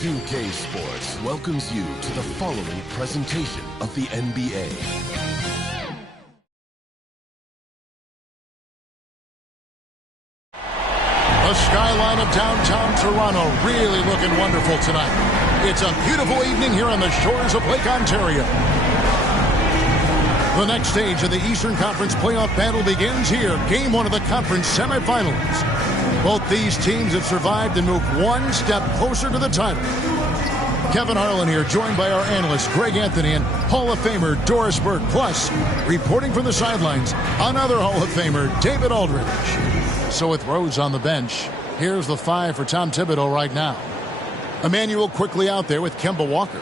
2K Sports welcomes you to the following presentation of the NBA. The skyline of downtown Toronto really looking wonderful tonight. It's a beautiful evening here on the shores of Lake Ontario. The next stage of the Eastern Conference playoff battle begins here. Game 1 of the conference semifinals. Both these teams have survived and moved one step closer to the title. Kevin Harlan here, joined by our analyst Greg Anthony and Hall of Famer Doris Burke. Plus, reporting from the sidelines, another Hall of Famer, David Aldridge. So with Rose on the bench, here's the 5 for Tom Thibodeau right now. Emmanuel quickly out there with Kemba Walker.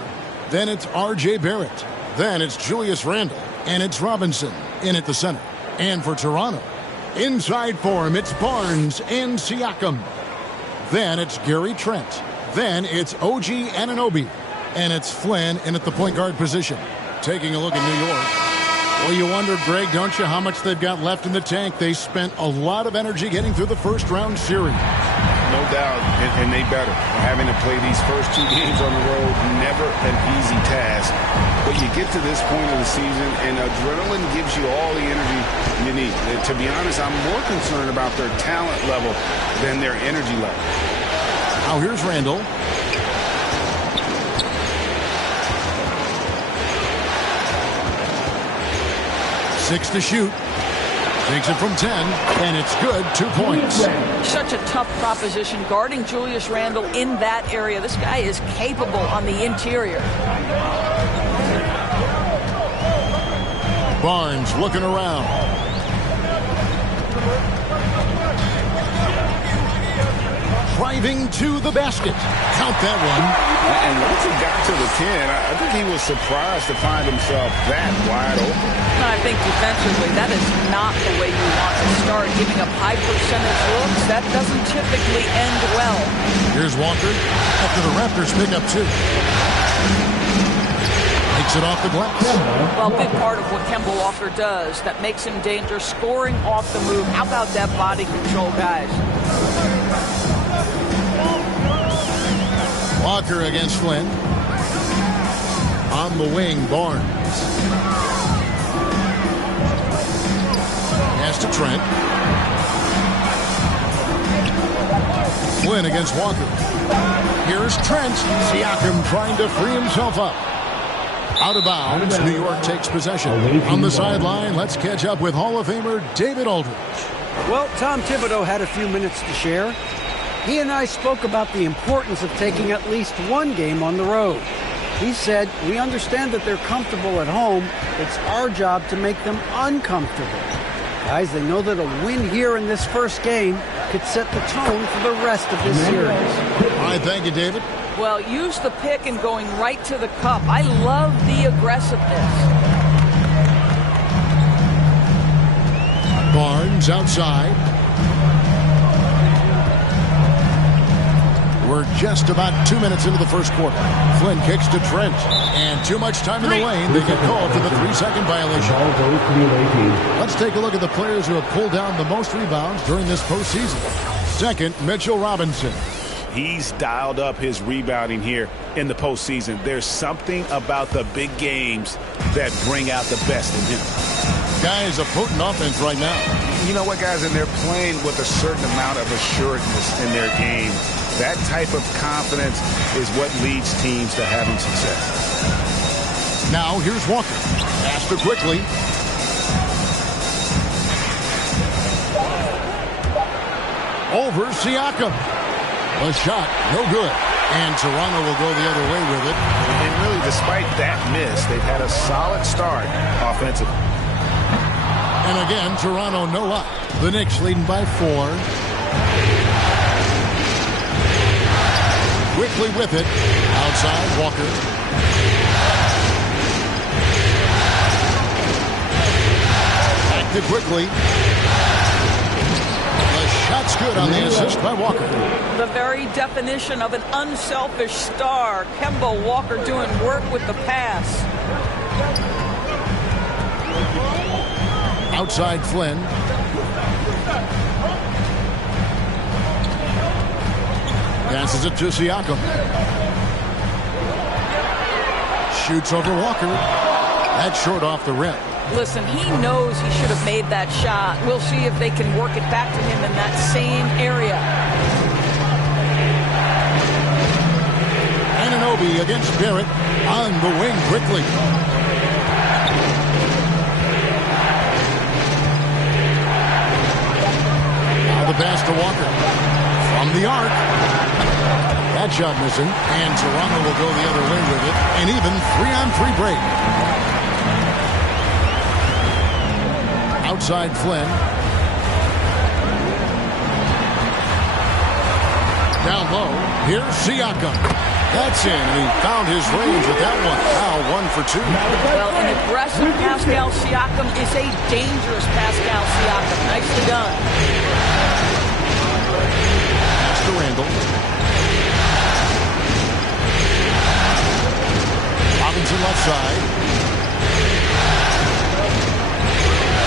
Then it's R.J. Barrett. Then it's Julius Randle. And it's Robinson in at the center. And for Toronto, inside for him, it's Barnes and Siakam. Then it's Gary Trent. Then it's OG Anunoby. And it's Flynn in at the point guard position. Taking a look at New York. Well, you wonder, Greg, don't you, how much they've got left in the tank? They spent a lot of energy getting through the first-round series. No doubt, and they better. Having to play these first 2 games on the road, never an easy task. But you get to this point of the season, and adrenaline gives you all the energy you need. And to be honest, I'm more concerned about their talent level than their energy level. Now here's Randle. Six to shoot. Takes it from 10, and it's good. 2 points. Such a tough proposition guarding Julius Randle in that area. This guy is capable on the interior. Barnes looking around. Driving to the basket. Count that one. And once he got to the 10, I think he was surprised to find himself that wide open. I think defensively, that is not the way you want to start. Giving up high percentage looks, that doesn't typically end well. Here's Walker after the Raptors pick up 2. Takes it off the glass. Well, a big part of what Kemba Walker does that makes him dangerous, scoring off the move. How about that body control, guys? Walker against Flynn. On the wing, Barnes. Pass to Trent. Flynn against Walker. Here's Trent. Siakam trying to free himself up. Out of bounds, New York takes possession. On the sideline, let's catch up with Hall of Famer David Aldridge. Well, Tom Thibodeau had a few minutes to share. He and I spoke about the importance of taking at least one game on the road. He said, we understand that they're comfortable at home. It's our job to make them uncomfortable. Guys, they know that a win here in this first game could set the tone for the rest of this series. All right, thank you, David. Well, use the pick and going right to the cup. I love the aggressiveness. Barnes outside. We're just about 2 minutes into the first quarter. Flynn kicks to Trent. And too much time in the lane. They get called for the 3-second violation. Let's take a look at the players who have pulled down the most rebounds during this postseason. Second, Mitchell Robinson. He's dialed up his rebounding here in the postseason. There's something about the big games that bring out the best in him. Guy is a potent offense right now. You know what, guys? And they're playing with a certain amount of assuredness in their game. That type of confidence is what leads teams to having success. Now here's Walker. Pass to quickly. Over Siakam. A shot, no good. And Toronto will go the other way with it. And really, despite that miss, they've had a solid start offensively. And again, Toronto no luck. The Knicks leading by 4. Quickly with it. Outside, Walker. Back to quickly. The shot's good on the assist by Walker. The very definition of an unselfish star. Kemba Walker doing work with the pass. Outside Flynn. Passes it to Siakam. Shoots over Walker. That's short off the rim. Listen, he knows he should have made that shot. We'll see if they can work it back to him in that same area. Anunoby against Barrett on the wing quickly. Now the pass to Walker. From the arc. That shot missing. And Toronto will go the other way with it. An even 3-on-3 break. Outside Flynn. Down low. Here's Siakam. That's in. And he found his range with that one. Now 1 for 2. Well, an aggressive Pascal Siakam is a dangerous Pascal Siakam. Nicely done. Pass to Randall. Robinson left side.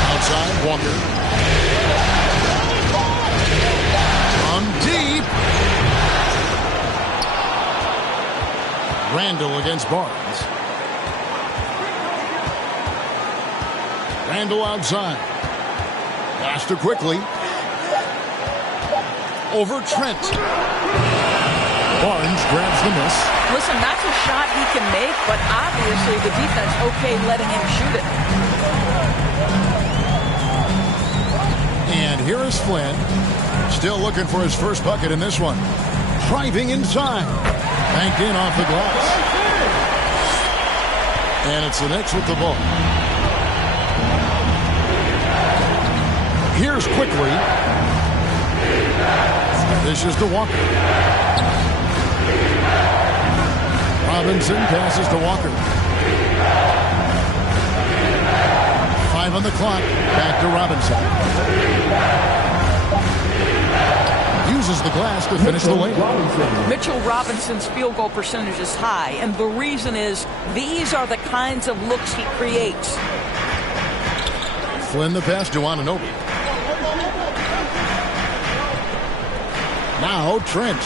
Outside, Walker. From deep. Randall against Barnes. Randall outside. Faster quickly. Over Trent. Barnes grabs the miss. Listen, that's a shot he can make, but obviously the defense okay letting him shoot it. And here is Flynn. Still looking for his first bucket in this one. Driving inside. Banked in off the glass. And it's the Knicks with the ball. Here's quickly. This is to Walker. Robinson passes to Walker. 5 on the clock. Back to Robinson. Uses the glass to finish the lane. Mitchell Robinson's field goal percentage is high, and the reason is these are the kinds of looks he creates. Flynn the pass to Anunoby. Now Trent.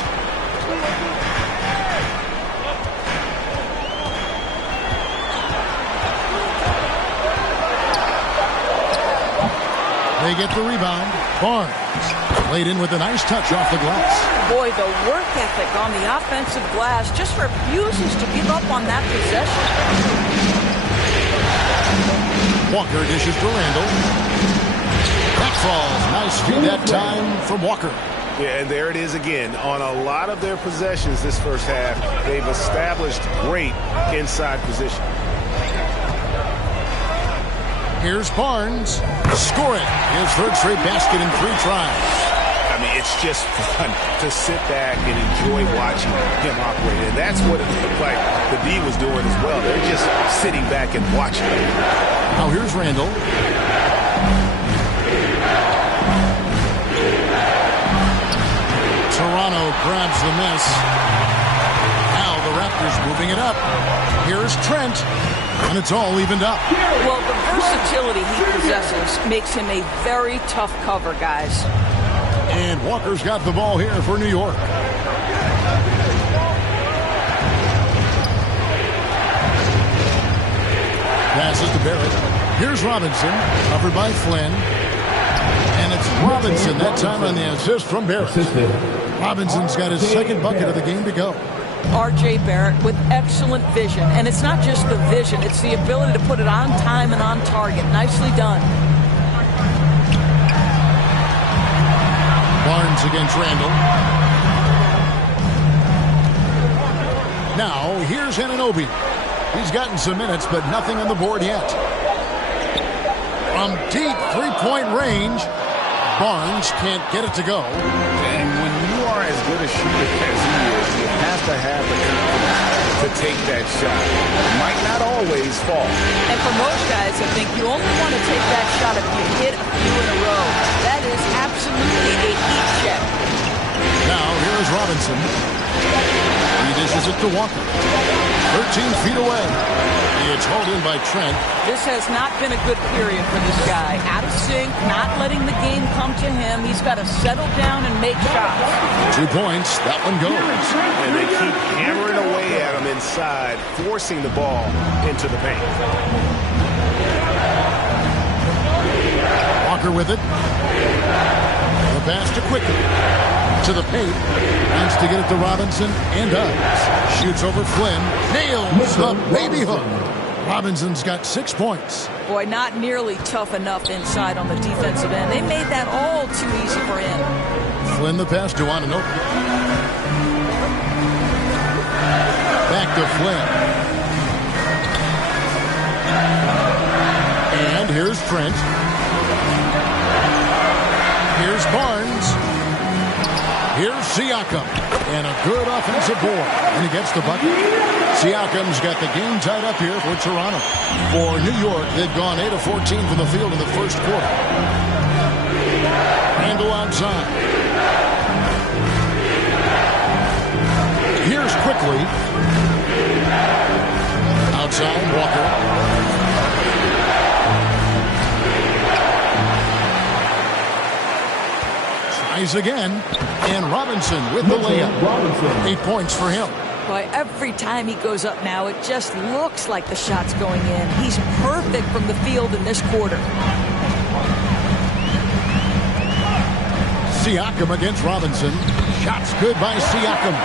They get the rebound. Barnes laid in with a nice touch off the glass. Boy, the work ethic on the offensive glass just refuses to give up on that possession. Walker dishes to Randall. That falls. Nice feed that time from Walker. Yeah, and there it is again. On a lot of their possessions this first half, they've established great inside position. Here's Barnes. Score it. His third straight basket in 3 tries. I mean, it's just fun to sit back and enjoy watching him operate. And that's what it looked like the D was doing as well. They're just sitting back and watching. Now here's Randall. Toronto grabs the miss. Now the Raptors moving it up. Here's Trent. And it's all evened up. Well, the versatility he possesses makes him a very tough cover, guys. And Walker's got the ball here for New York. Passes to Barrett. Here's Robinson, covered by Flynn. And it's Robinson that time on the assist from Barrett. Robinson's got his second bucket of the game to go. R.J. Barrett with excellent vision. And it's not just the vision, it's the ability to put it on time and on target. Nicely done. Barnes against Randall. Now, here's Anunoby. He's gotten some minutes, but nothing on the board yet. From deep three-point range, Barnes can't get it to go. And when you are as good a shooter as he is, you have to have the confidence to take that shot. It might not always fall. And for most guys, I think you only want to take that shot if you hit a few in a row. That is absolutely a heat check. Now, here is Robinson. He dishes it to Walker. 13 feet away. It's hauled in by Trent. This has not been a good period for this guy. Out of sync, not letting the game come to him. He's got to settle down and make shots. 2 points. That one goes. And they keep hammering away at him. inside, forcing the ball into the paint. Walker with it. The pass to Quicken. To the paint. Wants to get it to Robinson and does. Shoots over Flynn. Nails the baby hook. Robinson's got 6 points. Boy, not nearly tough enough inside on the defensive end. They made that all too easy for him. Flynn the pass to Anunoby. Back to Flynn. And here's Trent. Here's Barnes. Here's Siakam. And a good offensive board. And he gets the bucket. Siakam's got the game tied up here for Toronto. For New York, they've gone 8 of 14 from the field in the first quarter. Randle outside. Here's Quickly. Outside, Walker. Tries again. And Robinson with the layup. 8 points for him. Boy, every time he goes up now, it just looks like the shot's going in. He's perfect from the field in this quarter. Siakam against Robinson. Shots good by Siakam.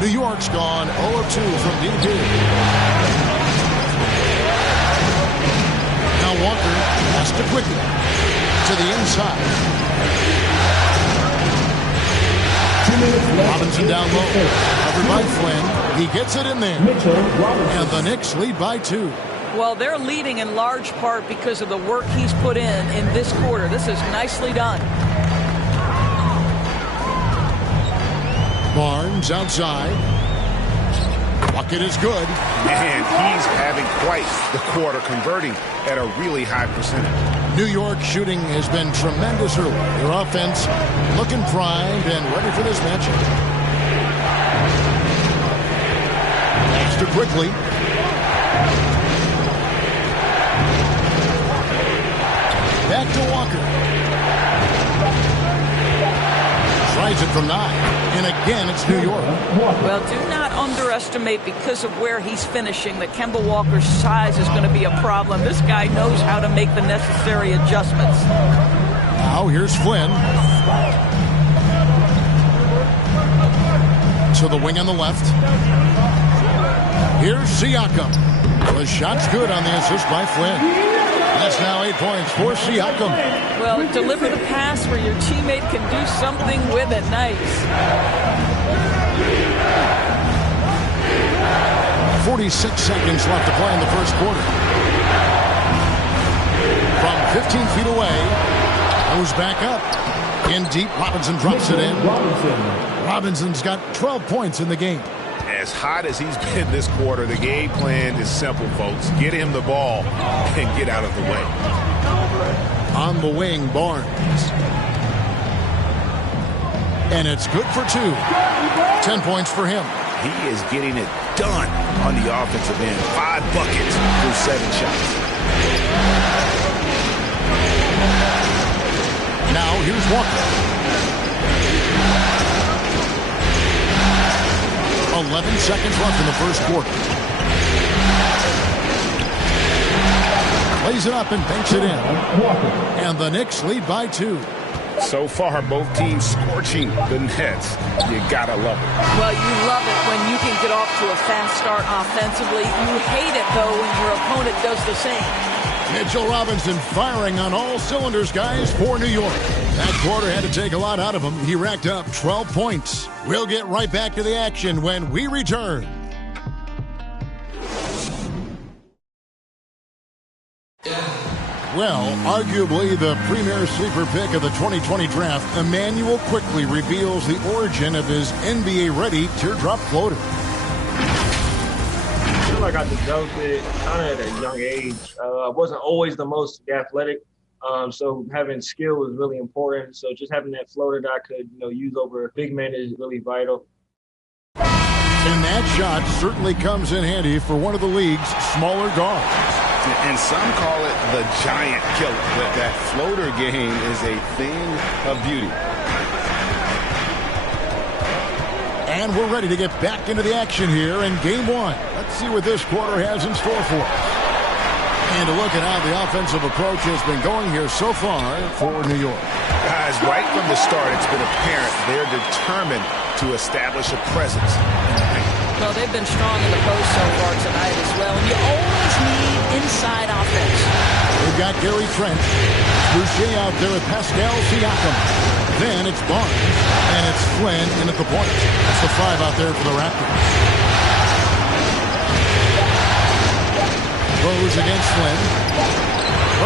New York's gone 0 of 2 from deep here. Now Walker has to quickly to the inside. Robinson down low. Covered by Flynn. He gets it in there. And the Knicks lead by 2. Well, they're leading in large part because of the work he's put in this quarter. This is nicely done. Barnes outside. Bucket is good. Man, he's having quite the quarter, converting at a really high percentage. New York shooting has been tremendous early. Their offense looking primed and ready for this matchup. Extra quickly. Back to Walker. Tries it from 9. And again, it's New York. Well, do not underestimate, because of where he's finishing, that Kemba Walker's size is going to be a problem. This guy knows how to make the necessary adjustments. Now here's Flynn. To the wing on the left. Here's Siakam. The shot's good on the assist by Flynn. That's now 8 points for Siakam. Well, deliver the pass where your teammate can do something with it. Nice. 46 seconds left to play in the first quarter. From 15 feet away, goes back up. In deep, Robinson drops it in. Robinson's got 12 points in the game. As hot as he's been this quarter, the game plan is simple, folks. Get him the ball and get out of the way. On the wing, Barnes. And it's good for 2. 10 points for him. He is getting it done on the offensive end. 5 buckets through 7 shots. Now here's Walker. 11 seconds left in the first quarter. Plays it up and banks it in. And the Knicks lead by 2. So far, both teams scorching the Nets. You gotta love it. Well, you love it when you can get off to a fast start offensively. You hate it, though, when your opponent does the same. Mitchell Robinson firing on all cylinders, guys, for New York. That quarter had to take a lot out of him. He racked up 12 points. We'll get right back to the action when we return. Well, arguably the premier sleeper pick of the 2020 draft, Emmanuel quickly reveals the origin of his NBA-ready teardrop floater. I feel like I developed it kind of at a young age. I wasn't always the most athletic, so having skill was really important. So just having that floater that I could, use over big men is really vital. And that shot certainly comes in handy for one of the league's smaller guards. And some call it the giant killer. That floater game is a thing of beauty. And we're ready to get back into the action here in game one. Let's see what this quarter has in store for us. And to look at how the offensive approach has been going here so far for New York. Guys, right from the start, it's been apparent they're determined to establish a presence in the paint. Well, they've been strong in the post so far tonight as well. And you always need inside offense. We've got Gary Trent. Boucher out there with Pascal Siakam. Then it's Barnes. And it's Flynn in at the point. That's the 5 out there for the Raptors. Rose against Flynn.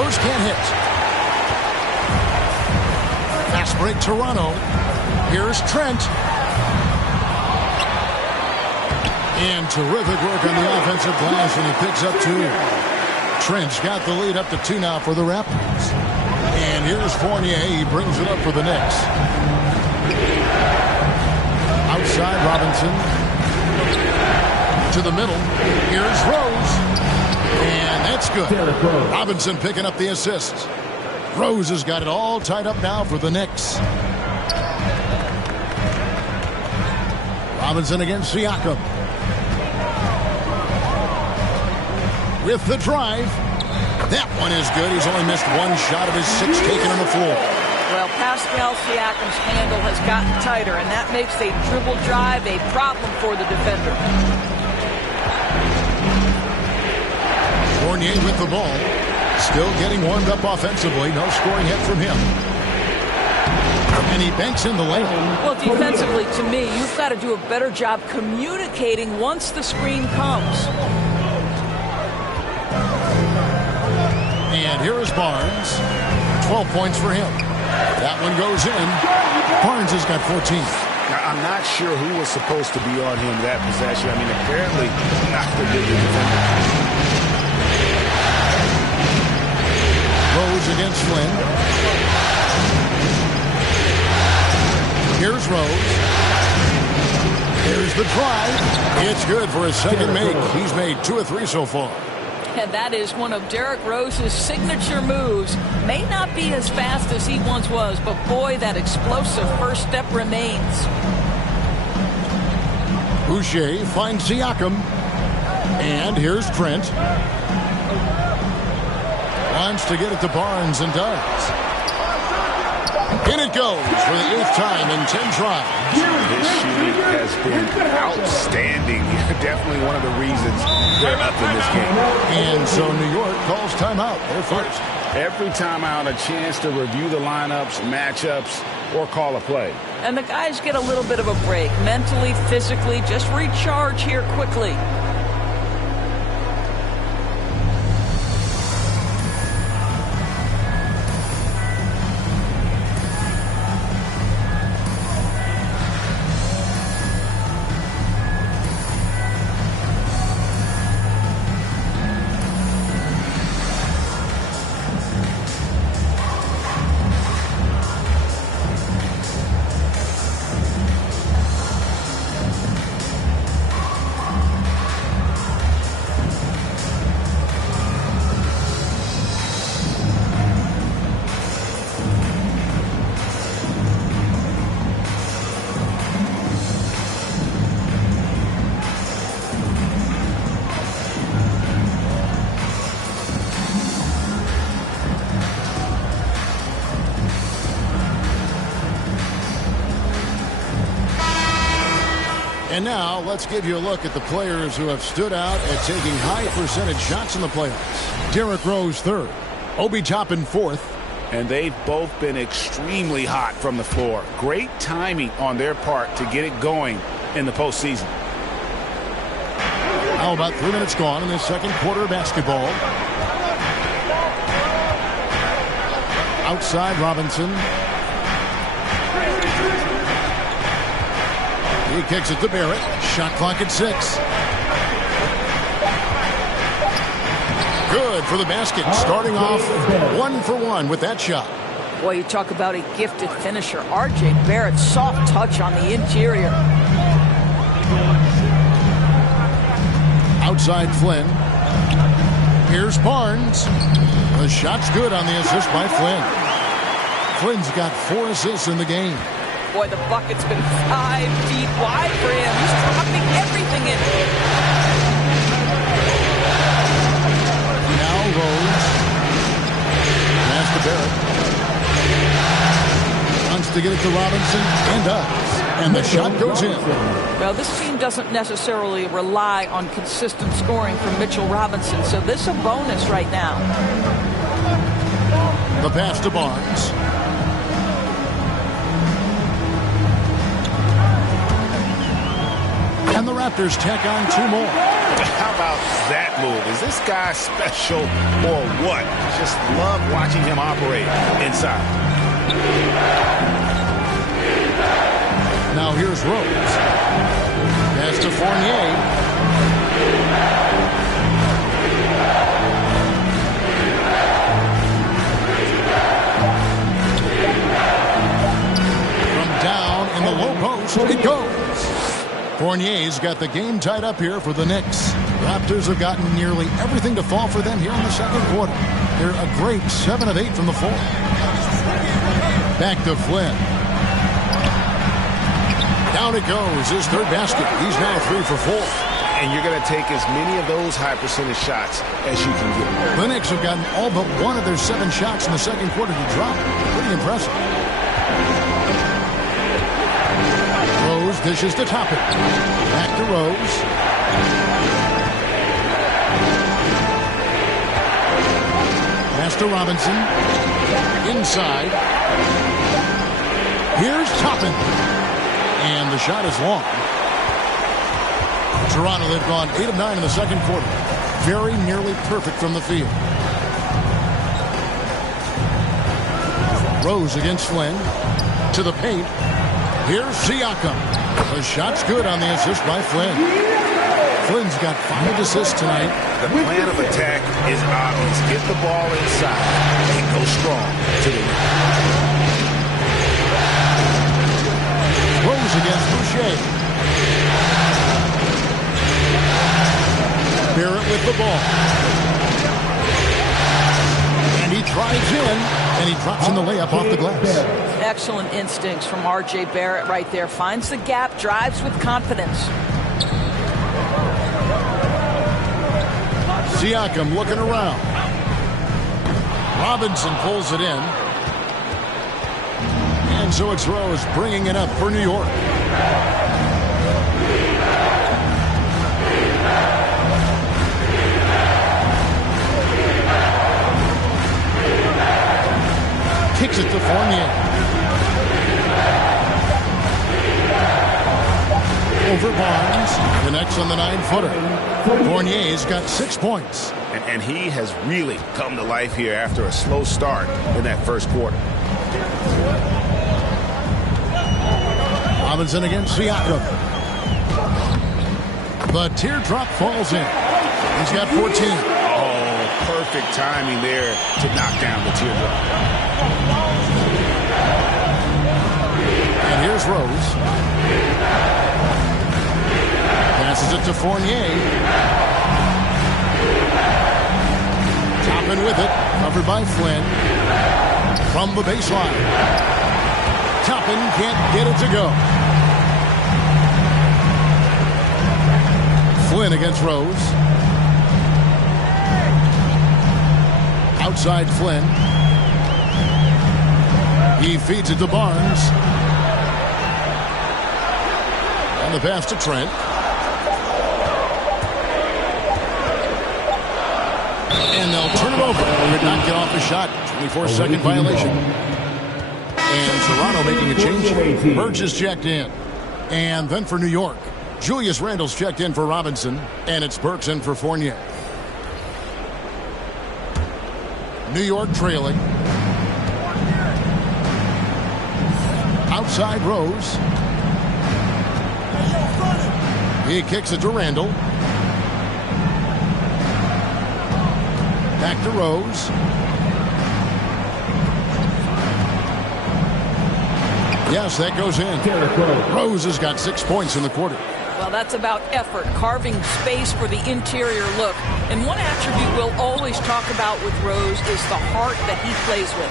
Rose can't hit. Fast break Toronto. Here's Trent. And terrific work on the offensive glass, and he picks up 2. Trent's got the lead up to 2 now for the Raptors. And here's Fournier. He brings it up for the Knicks. Outside Robinson. To the middle. Here's Rose. And that's good. Robinson picking up the assist. Rose has got it all tied up now for the Knicks. Robinson against Siakam. With the drive. That one is good. He's only missed 1 shot of his 6 taken on the floor. Well, Pascal Siakam's handle has gotten tighter, and that makes a dribble drive a problem for the defender. Fournier with the ball. Still getting warmed up offensively. No scoring hit from him. And he banks in the lane. Well, defensively, to me, you've got to do a better job communicating once the screen comes. And here is Barnes. 12 points for him. That one goes in. Barnes has got 14. Now, I'm not sure who was supposed to be on him that possession. I mean, apparently not the bigger defender. Rose against Flynn. Here's Rose. Here's the drive. It's good for his second make. He's made 2 of 3 so far. And that is one of Derrick Rose's signature moves. May not be as fast as he once was, but boy, that explosive first step remains. Boucher finds Siakam. And here's Trent. Wants to get it to Barnes and does. In it goes for the 8th time in 10 tries. His shooting has been outstanding. Definitely one of the reasons they're up in this game. And so New York calls timeout. They're first. Every timeout, a chance to review the lineups, matchups, or call a play. And the guys get a little bit of a break. Mentally, physically, just recharge here quickly. And now, let's give you a look at the players who have stood out at taking high percentage shots in the playoffs. Derrick Rose, 3rd. Obi Toppin, 4th. And they've both been extremely hot from the floor. Great timing on their part to get it going in the postseason. Now about 3 minutes gone in this second quarter of basketball. Outside Robinson. He kicks it to Barrett. Shot clock at 6. Good for the basket. Starting off 1 for 1 with that shot. Boy, you talk about a gifted finisher. R.J. Barrett, soft touch on the interior. Outside Flynn. Here's Barnes. The shot's good on the assist by Flynn. Flynn's got 4 assists in the game. Boy, the bucket's been 5 feet wide for him. He's dropping everything in. Now Rose. Pass to Barrett. Wants to get it to Robinson and does. And the shot goes in. Well, this team doesn't necessarily rely on consistent scoring from Mitchell Robinson, so this is a bonus right now. The pass to Barnes. And the Raptors tack on 2 more. How about that move? Is this guy special or what? Just love watching him operate inside. Now here's Rose. Pass to Fournier. From down in the low post, it goes. Fournier's got the game tied up here for the Knicks. Raptors have gotten nearly everything to fall for them here in the second quarter. They're a great 7 of 8 from the floor. Back to Flynn. Down it goes, his 3rd basket. He's now 3 for 4. And you're going to take as many of those high percentage shots as you can get. The Knicks have gotten all but 1 of their 7 shots in the second quarter to drop. Pretty impressive. Rose dishes to top it. Back to Rose. Pass to Robinson. Inside. Here's Toppin. And the shot is long. Toronto, they've gone 8 of 9 in the second quarter. Very nearly perfect from the field. Rose against Flynn. To the paint. Here's Siakam. The shot's good on the assist by Flynn. Flynn's got 5 assists tonight. The plan of attack is obvious. Get the ball inside and go strong to the rim. Rose against Boucher. Barrett with the ball. And he drives in, and he drops in the layup off the glass. Excellent instincts from R.J. Barrett right there. Finds the gap, drives with confidence. Siakam looking around. Robinson pulls it in. And so it's Rose bringing it up for New York. Kicks it to Fournier. Over Barnes. Connects on the 9-footer. Fournier's got 6 points. And he has really come to life here after a slow start in that first quarter. Robinson against Siakam. The teardrop falls in. He's got 14. Oh, perfect timing there to knock down the teardrop. And here's Rose. Passes it to Fournier. Toppin with it. Covered by Flynn. From the baseline. Toppin can't get it to go. Flynn against Rose. Outside Flynn. He feeds it to Barnes. And the pass to Trent. And they'll turn it over. Did not get off the shot. 24-second violation. And Toronto making a change. Burge is checked in. And then for New York, Julius Randle's checked in for Robinson. And it's Burks in for Fournier. New York trailing. Outside Rose. He kicks it to Randle. Back to Rose. Yes, that goes in. Rose has got 6 points in the quarter. Well, that's about effort, carving space for the interior look. And one attribute we'll always talk about with Rose is the heart that he plays with.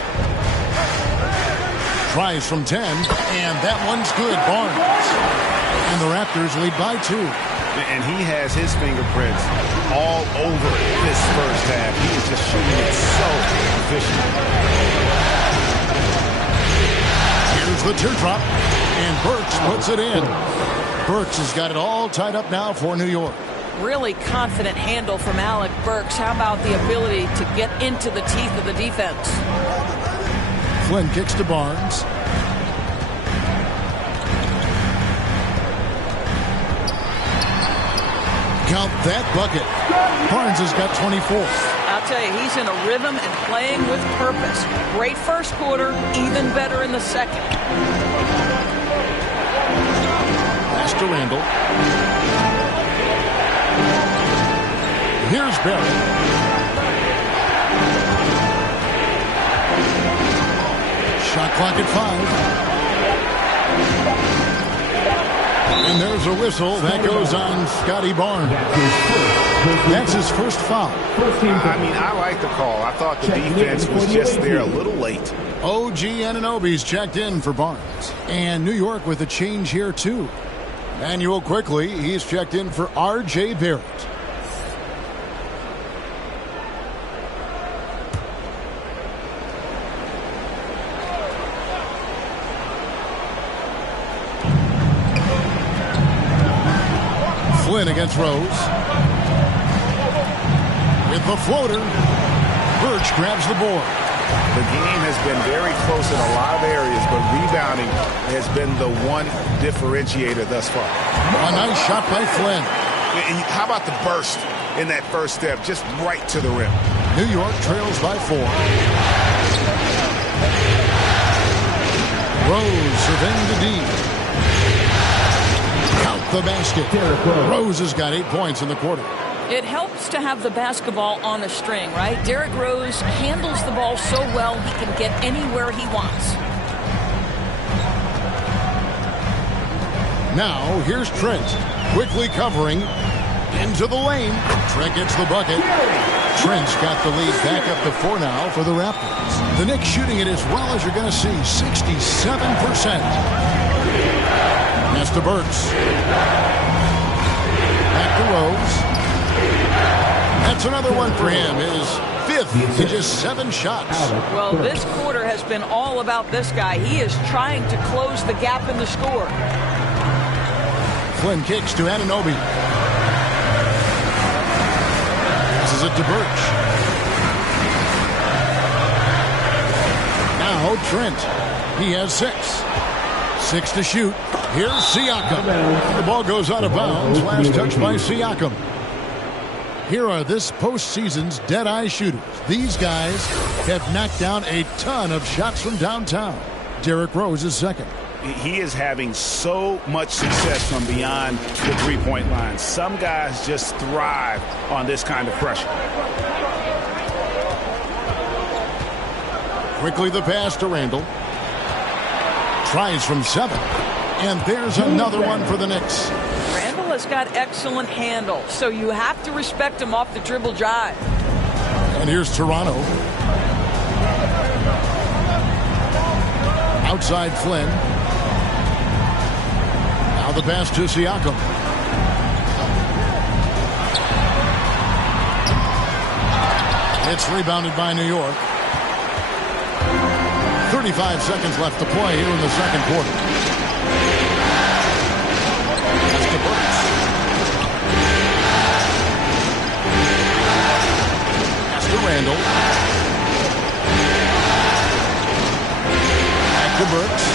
Tries from 10, and that one's good. Barnes. And the Raptors lead by 2. And he has his fingerprints all over this first half. He is just shooting it so efficient. Here's the teardrop, and Burks puts it in. Burks has got it all tied up now for New York. Really confident handle from Alec Burks. How about the ability to get into the teeth of the defense? Flynn kicks to Barnes. Count that bucket. Barnes has got 24. I'll tell you, he's in a rhythm and playing with purpose. Great first quarter, even better in the second. Pass to Randall. Here's Barrett. Shot clock at 5. And there's a whistle. That goes on Scotty Barnes. That's his first foul. I mean, I like the call. I thought the defense was just there a little late. OG Anunoby's checked in for Barnes. And New York with a change here, too. Manuel quickly, he's checked in for R.J. Barrett. Flynn against Rose. With the floater, Birch grabs the board. The game has been very close in a lot of areas, but rebounding has been the one differentiator thus far. A nice shot by Flynn. And how about the burst in that first step, just right to the rim? New York trails by 4. Rose surveying the D. Count the basket. Rose has got 8 points in the quarter. It helps to have the basketball on a string, right? Derrick Rose handles the ball so well he can get anywhere he wants. Now, here's Trent. Quickly covering. Into the lane. Trent gets the bucket. Trent's got the lead back up to 4 now for the Raptors. The Knicks shooting it as well as you're going to see. 67%. Pass to Burks. Back to Rose. That's another one for him. His 5th in just 7 shots. Well, this quarter has been all about this guy. He is trying to close the gap in the score. Flynn kicks to Anunoby. Passes it to Birch. Now Trent. He has 6. 6 to shoot. Here's Siakam. The ball goes out of bounds. Last touch by Siakam. Here are this postseason's dead-eye shooters. These guys have knocked down a ton of shots from downtown. Derrick Rose is second. He is having so much success from beyond the three-point line. Some guys just thrive on this kind of pressure. Quickly the pass to Randall. Tries from 7. And there's another one for the Knicks. Randall has got excellent handle, so you have to respect him off the dribble drive. And here's Toronto. Outside Flynn. Now the pass to Siakam. It's rebounded by New York. 35 seconds left to play here in the second quarter. That's to Burks. That's to Randall. Back to Burks.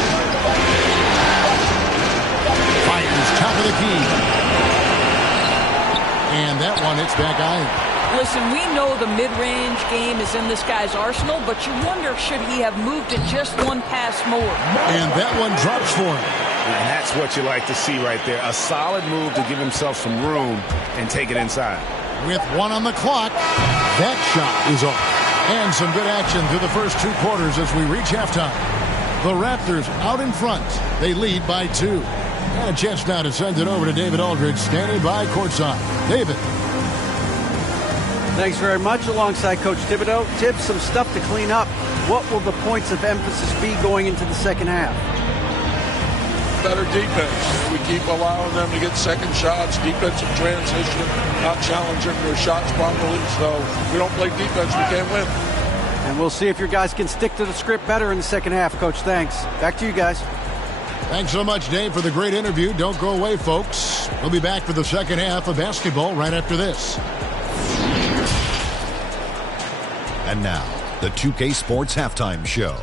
Fires top of the key. And that one hits back iron. Listen, we know the mid-range game is in this guy's arsenal, but you wonder, should he have moved it just one pass more? And that one drops for him. And that's what you like to see right there. A solid move to give himself some room and take it inside. With 1 on the clock, that shot is off. And some good action through the first 2 quarters as we reach halftime. The Raptors out in front. They lead by 2. And a chance now to send it over to David Aldridge, standing by courtside. David. Thanks very much. Alongside Coach Thibodeau. Tibbs, some stuff to clean up. what will the points of emphasis be going into the second half? Better defense. We keep allowing them to get second shots, defensive transition, not challenging their shots properly. So if we don't play defense, we can't win. And we'll see if your guys can stick to the script better in the second half, Coach. Thanks. Back to you guys. Thanks so much, Dave, for the great interview. Don't go away, folks. We'll be back for the second half of basketball right after this. And now, the 2K Sports Halftime Show.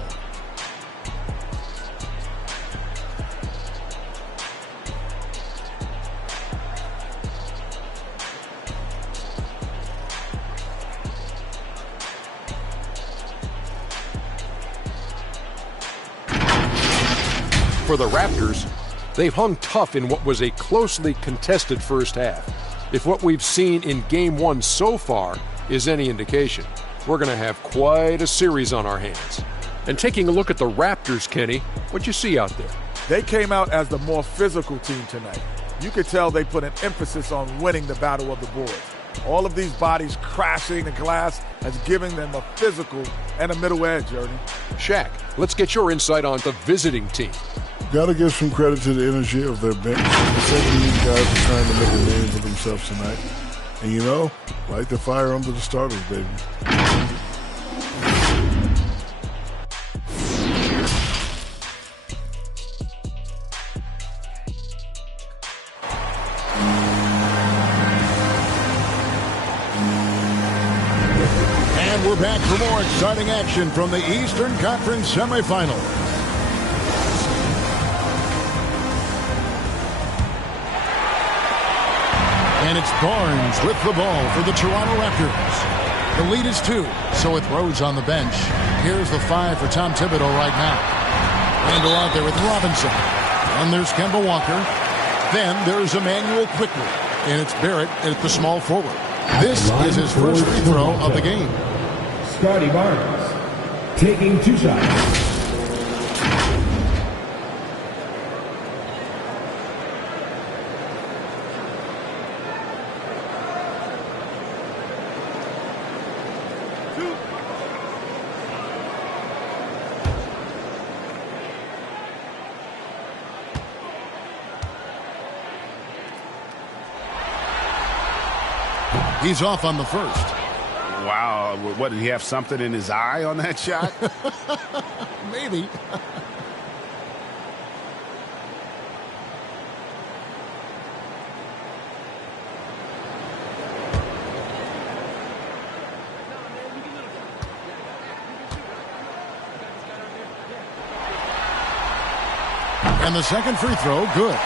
For the Raptors, they've hung tough in what was a closely contested first half. If what we've seen in Game 1 so far is any indication, we're going to have quite a series on our hands. And taking a look at the Raptors, Kenny, what'd you see out there? They came out as the more physical team tonight. You could tell they put an emphasis on winning the battle of the boards. All of these bodies crashing the glass has given them a physical and a middle edge, Ernie. Shaq, let's get your insight on the visiting team. Got to give some credit to the energy of their bench. The second these guys are trying to make a name for themselves tonight. And you know, light the fire under the starters, baby. And we're back for more exciting action from the Eastern Conference semifinals. And it's Barnes with the ball for the Toronto Raptors. The lead is 2, so with Rose on the bench. Here's the 5 for Tom Thibodeau right now. Randall out there with Robinson. And there's Kemba Walker. Then there's Emmanuel quickly. And it's Barrett at the small forward. This is his first free throw of the game. Scotty Barnes taking 2 shots. He's off on the first. Wow. What, did he have something in his eye on that shot? Maybe. And the second free throw, good.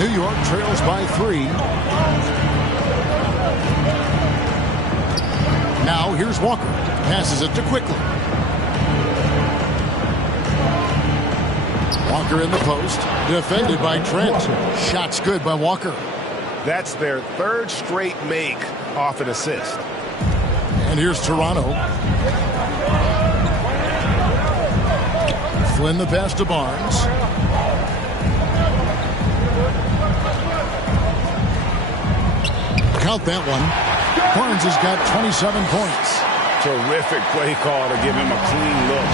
New York trails by 3. Now here's Walker. Passes it to Quickly. Walker in the post. Defended by Trent. Shot's good by Walker. That's their 3rd straight make off an assist. And here's Toronto. Flynn the pass to Barnes. Count that one. Barnes has got 27 points. Terrific play call to give him a clean look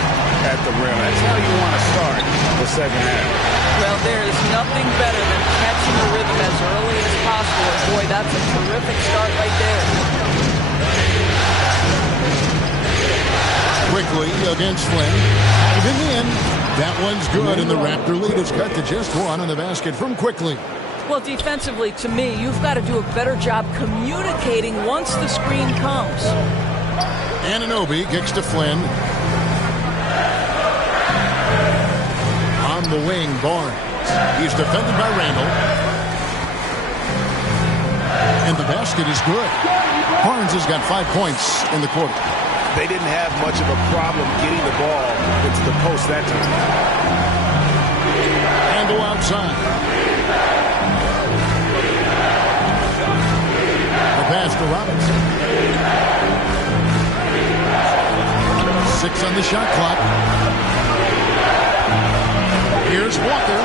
at the rim. That's how you want to start the second half. Well, there is nothing better than catching the rhythm as early as possible. And boy, that's a terrific start right there. Quickly against Flynn. Even in. That one's good, and the Raptor lead is cut to just 1 in the basket from Quickly. Well, defensively, to me, you've got to do a better job communicating once the screen comes. Anunoby kicks to Flynn. On the wing, Barnes. He's defended by Randall. And the basket is good. Barnes has got 5 points in the quarter. They didn't have much of a problem getting the ball into the post that time. Randall outside. Pass to Robinson. 6 on the shot clock. Here's Walker.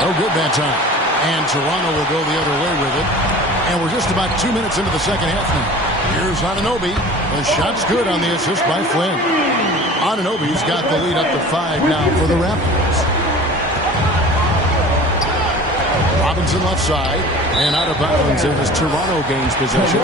No good that time. And Toronto will go the other way with it. And we're just about 2 minutes into the second half now. Here's Anunoby. The shot's good on the assist by Flynn. Anunoby's got the lead up to 5 now for the Raptors. Robinson left side. And out of bounds as Toronto gains possession.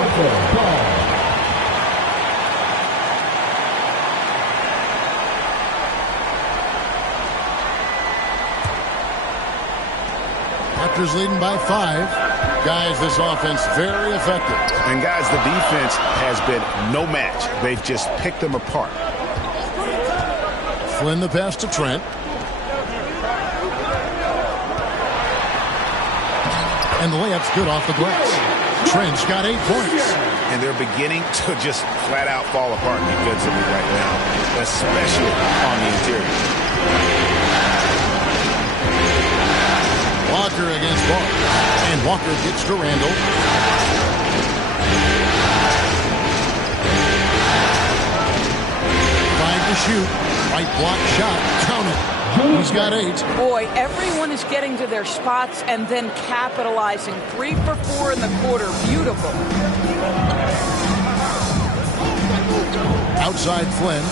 Raptors leading by 5. Guys, this offense very effective. And guys, the defense has been no match. They've just picked them apart. Flynn the pass to Trent. And the layup's good off the glass. Trent's got 8 points. And they're beginning to just flat out fall apart defensively right now, especially on the interior. Walker against Barnes. And Walker gets to Randall. Trying to shoot. Right block shot. Counted. He's got 8. Boy, everyone is getting to their spots and then capitalizing. 3 for 4 in the quarter. Beautiful. Outside Flynn.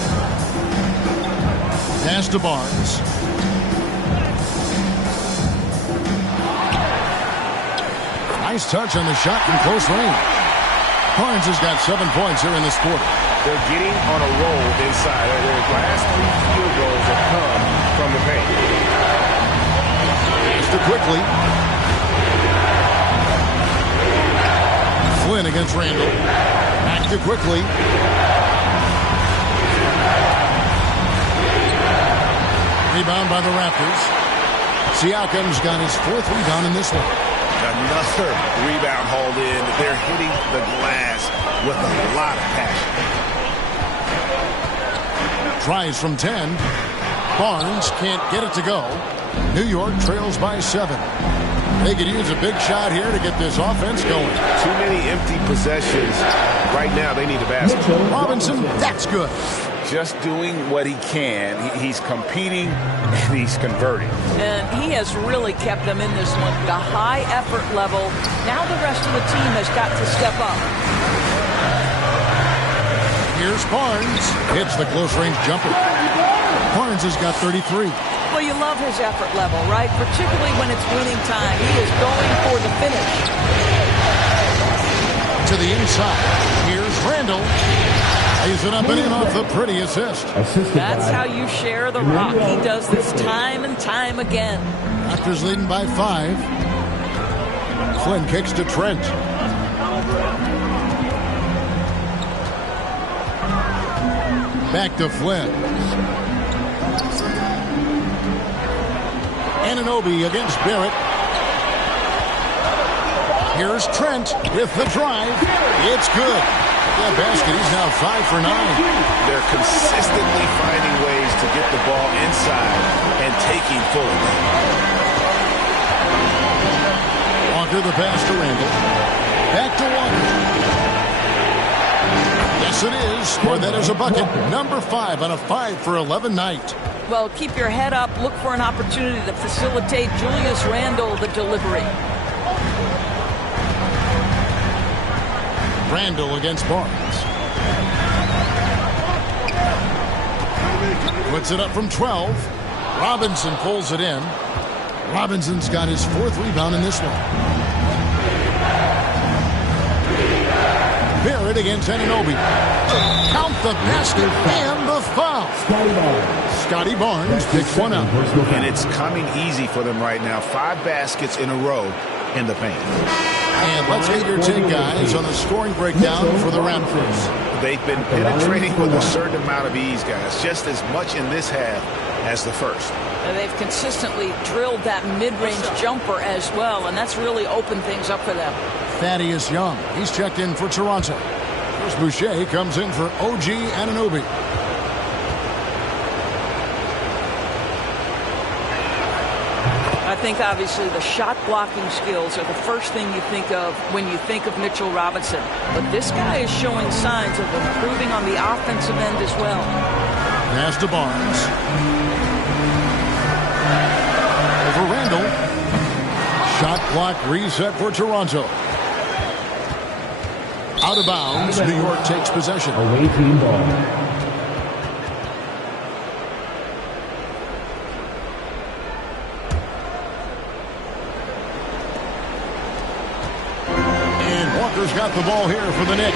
Pass to Barnes. Nice touch on the shot from close range. Barnes has got 7 points here in this quarter. They're getting on a roll inside. Their last 3 field goals have come from the paint. Too quickly. Flynn against Randall. Back to quickly. Rebound by the Raptors. Siakam's got his 4th rebound in this one. Another rebound hauled in. They're hitting the glass with a lot of passion. Tries from 10. Barnes can't get it to go. New York trails by 7. They could use a big shot here to get this offense going. Too many empty possessions. Right now, they need a basket. Robinson, that's good. Just doing what he can. He's competing, and he's converting. And he has really kept them in this one. The high effort level. Now the rest of the team has got to step up. Here's Barnes. Hits the close-range jumper. Barnes has got 33. Well, you love his effort level, right? Particularly when it's winning time. He is going for the finish. To the inside. Here's Randall. Lays it up and in off the pretty assist. That's how you share the rock. He does this time and time again. Raptors leading by 5. Flynn kicks to Trent. Back to Flynn. Anunoby against Barrett. Here's Trent with the drive. It's good. That basket, he's now 5 for 9. They're consistently finding ways to get the ball inside and taking full advantage. Walker the pass to Randall. Back to Walker. Yes, it is. For that is a bucket. Number 5 on a 5 for 11 night. Well, keep your head up. Look for an opportunity to facilitate Julius Randle the delivery. Randall against Barnes. Puts it up from 12. Robinson pulls it in. Robinson's got his 4th rebound in this one. Barrett against Anunoby. Count the basket and the foul. Scotty Barnes picks one up. And it's coming easy for them right now. 5 baskets in a row in the paint. And let's get your take, guys, on the scoring breakdown for the Raptors. They've been penetrating with a certain amount of ease, guys, just as much in this half as the first. And they've consistently drilled that mid-range jumper as well, and that's really opened things up for them. Thaddeus Young, he's checked in for Toronto. Chris Boucher comes in for OG Anunoby. I think obviously the shot blocking skills are the first thing you think of when you think of Mitchell Robinson. But this guy is showing signs of improving on the offensive end as well. Pass to Barnes. Over Randall. Shot clock reset for Toronto. Out of bounds, New York takes possession. Away team ball. Walker's got the ball here for the Knicks.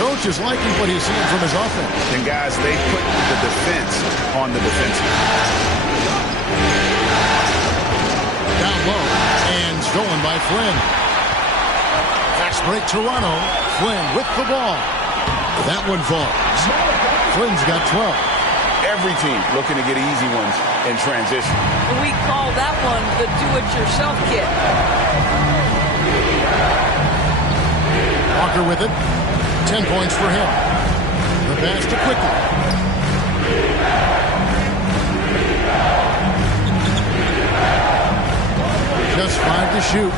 Coach is liking what he's seeing from his offense. And guys, they put the defense on the defensive. Down low and stolen by Flynn. Fast break Toronto. Flynn with the ball. That one falls. Flynn's got 12. Every team looking to get easy ones in transition. We call that one the do-it-yourself kit. Walker with it. 10 points for him. The pass to Quickly. Just 5 to shoot.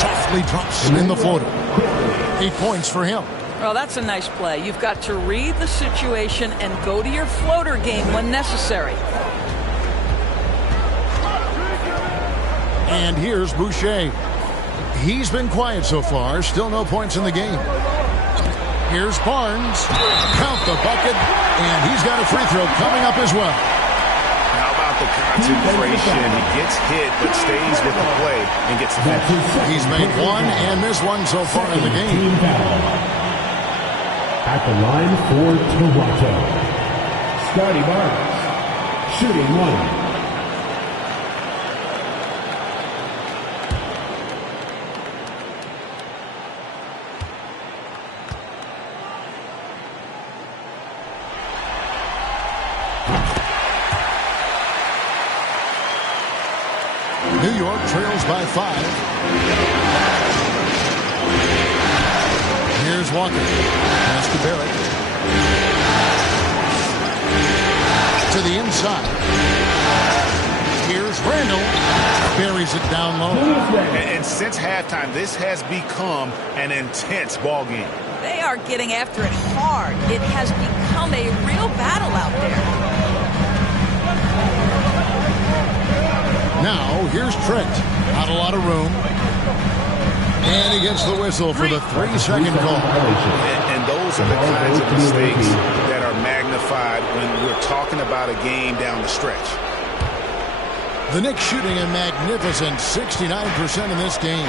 Softly drops in the floater. 8 points for him. Well, that's a nice play. You've got to read the situation and go to your floater game when necessary. And here's Boucher. He's been quiet so far. Still no points in the game. Here's Barnes. Count the bucket. And he's got a free throw coming up as well. How about the concentration? He gets hit but stays with the play and gets the finish. He's made one and missed one so far in the game. At the line for Toronto, Scotty Barnes, shooting one. New York trails by 5. Here's Walker. Pass to Barrett. To the inside. Here's Randall. Buries it down low. And since halftime, this has become an intense ball game. They are getting after it hard. It has become a real battle out there. Now, here's Trent. Not a lot of room. And he gets the whistle for the 3-second call. And those are the kinds of mistakes that are magnified when we're talking about a game down the stretch. The Knicks shooting a magnificent 69% in this game.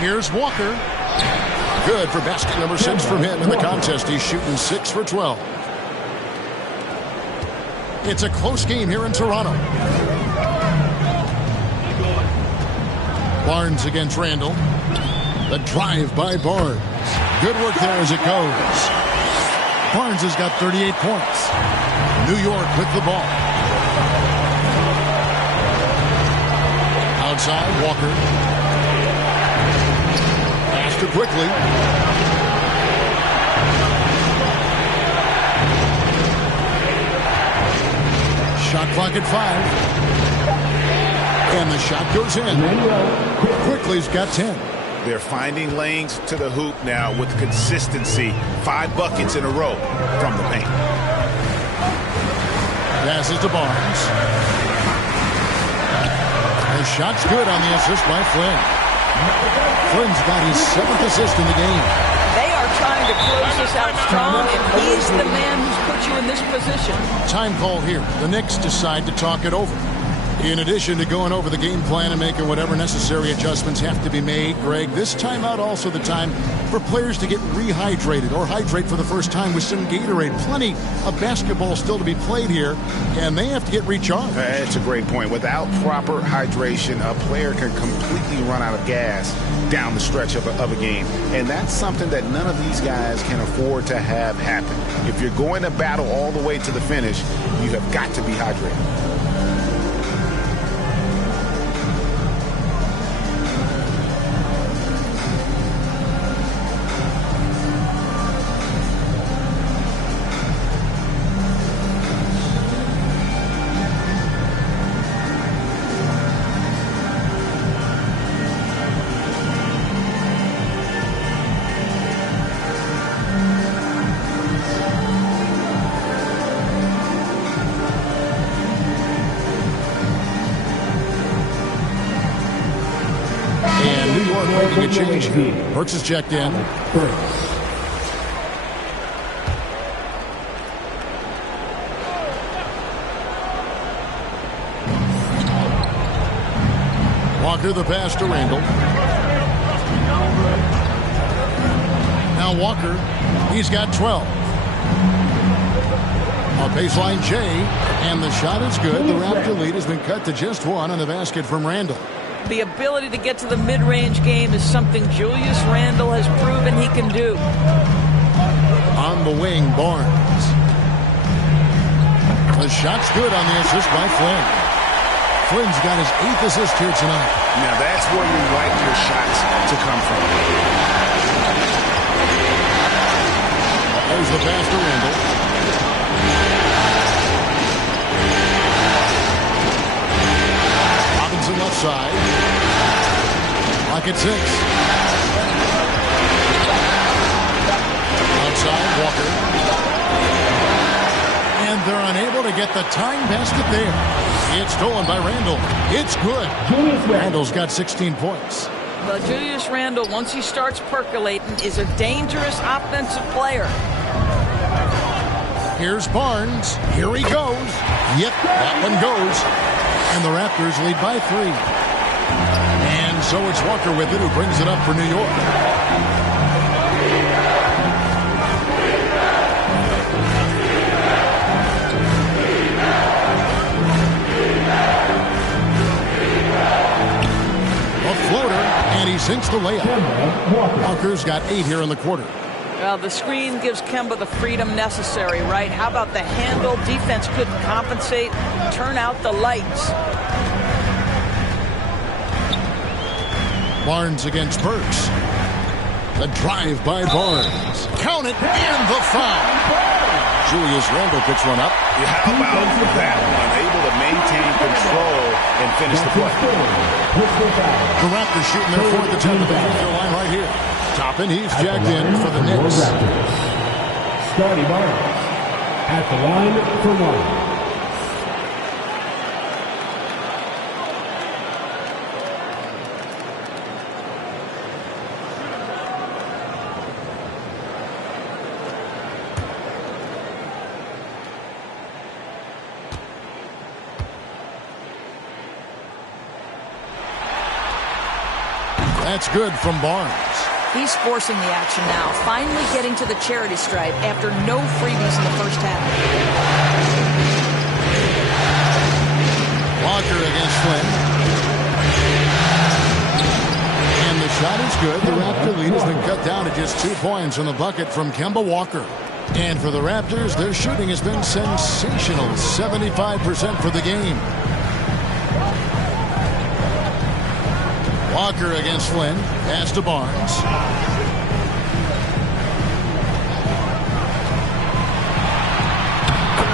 Here's Walker. Good for basket number 6 from him in the contest. He's shooting 6 for 12. It's a close game here in Toronto. Barnes against Randall. The drive by Barnes. Good work there as it goes. Barnes has got 38 points. New York with the ball. Outside, Walker. Pass to Quickly. Shot clock at 5. And the shot goes in. Quickly's got 10. They're finding lanes to the hoop now with consistency. 5 buckets in a row from the paint. Passes to Barnes. The shot's good on the assist by Flynn. Flynn's got his 7th assist in the game. They are trying to close this out strong, and he's the man who's put you in this position. Time call here. The Knicks decide to talk it over. In addition to going over the game plan and making whatever necessary adjustments have to be made, Greg, this timeout also the time for players to get rehydrated or hydrate for the first time with some Gatorade. Plenty of basketball still to be played here, and they have to get recharged. That's a great point. Without proper hydration, a player can completely run out of gas down the stretch of a game. And that's something that none of these guys can afford to have happen. If you're going to battle all the way to the finish, you have got to be hydrated. change here. Burks is checked in. Walker the pass to Randall. Now Walker, he's got 12. A baseline J, and the shot is good. The Raptor lead has been cut to just one on the basket from Randall. The ability to get to the mid-range game is something Julius Randle has proven he can do. On the wing, Barnes. The shot's good on the assist by Flynn. Flynn's got his 8th assist here tonight. Now that's where you like your shots to come from. There's the pass to Randall. Robinson left side. Clock at 6. Outside, Walker. And they're unable to get the time basket there. It's stolen by Randall. It's good. Randall's got 16 points. Well, Julius Randle, once he starts percolating, is a dangerous offensive player. Here's Barnes. Here he goes. Yep, that one goes. And the Raptors lead by 3. And so it's Walker with it who brings it up for New York. A floater, and he sinks the layup. Walker's got 8 here in the quarter. Well, the screen gives Kemba the freedom necessary, right? How about the handle? Defense couldn't compensate. Turn out the lights. Barnes against Burks. The drive by Barnes. Count it, and the foul. Julius Randle picks one up. Yeah, how about that one? Able to maintain control and finish the play. The Raptors shooting their 4th attempt at the free throw line right here. Toppin, he's jacked in for the Knicks. Scotty Barnes at the line for 1. That's good from Barnes. He's forcing the action now, finally getting to the charity stripe after no freebies in the first half. Walker against Flynn. And the shot is good. The Raptor lead has been cut down to just 2 points on the bucket from Kemba Walker. And for the Raptors, their shooting has been sensational. 75% for the game. Walker against Flynn. Pass to Barnes.